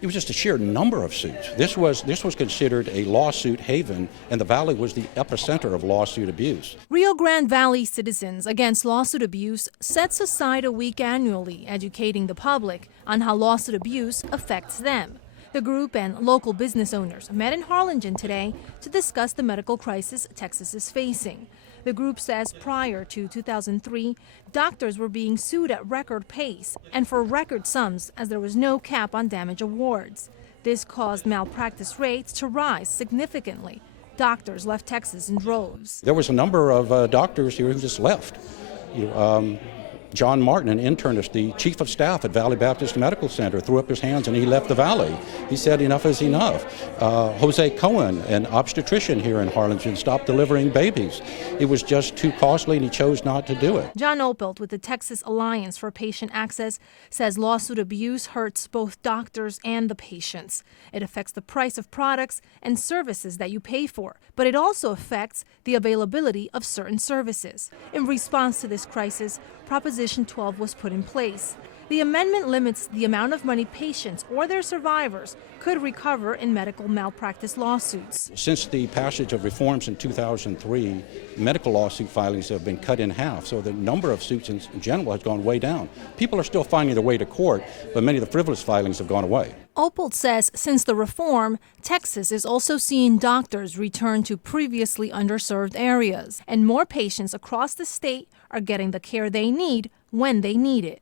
It was just a sheer number of suits. This was considered a lawsuit haven, and the Valley was the epicenter of lawsuit abuse. Rio Grande Valley Citizens Against Lawsuit Abuse sets aside a week annually educating the public on how lawsuit abuse affects them. The group and local business owners met in Harlingen today to discuss the medical crisis Texas is facing. The group says prior to 2003, doctors were being sued at record pace and for record sums as there was no cap on damage awards. This caused malpractice rates to rise significantly. Doctors left Texas in droves. There was a number of doctors here who just left. John Martin, an internist, the chief of staff at Valley Baptist Medical Center, threw up his hands and he left the Valley. He said enough is enough. Jose Cohen, an obstetrician here in Harlingen, stopped delivering babies. It was just too costly and he chose not to do it. John Opelt with the Texas Alliance for Patient Access says lawsuit abuse hurts both doctors and the patients. It affects the price of products and services that you pay for, but it also affects the availability of certain services. In response to this crisis, Proposition 12 was put in place. The amendment limits the amount of money patients or their survivors could recover in medical malpractice lawsuits. Since the passage of reforms in 2003, medical lawsuit filings have been cut in half, so the number of suits in general has gone way down. People are still finding their way to court, but many of the frivolous filings have gone away. Opelt says since the reform, Texas is also seeing doctors return to previously underserved areas, and more patients across the state are getting the care they need when they need it.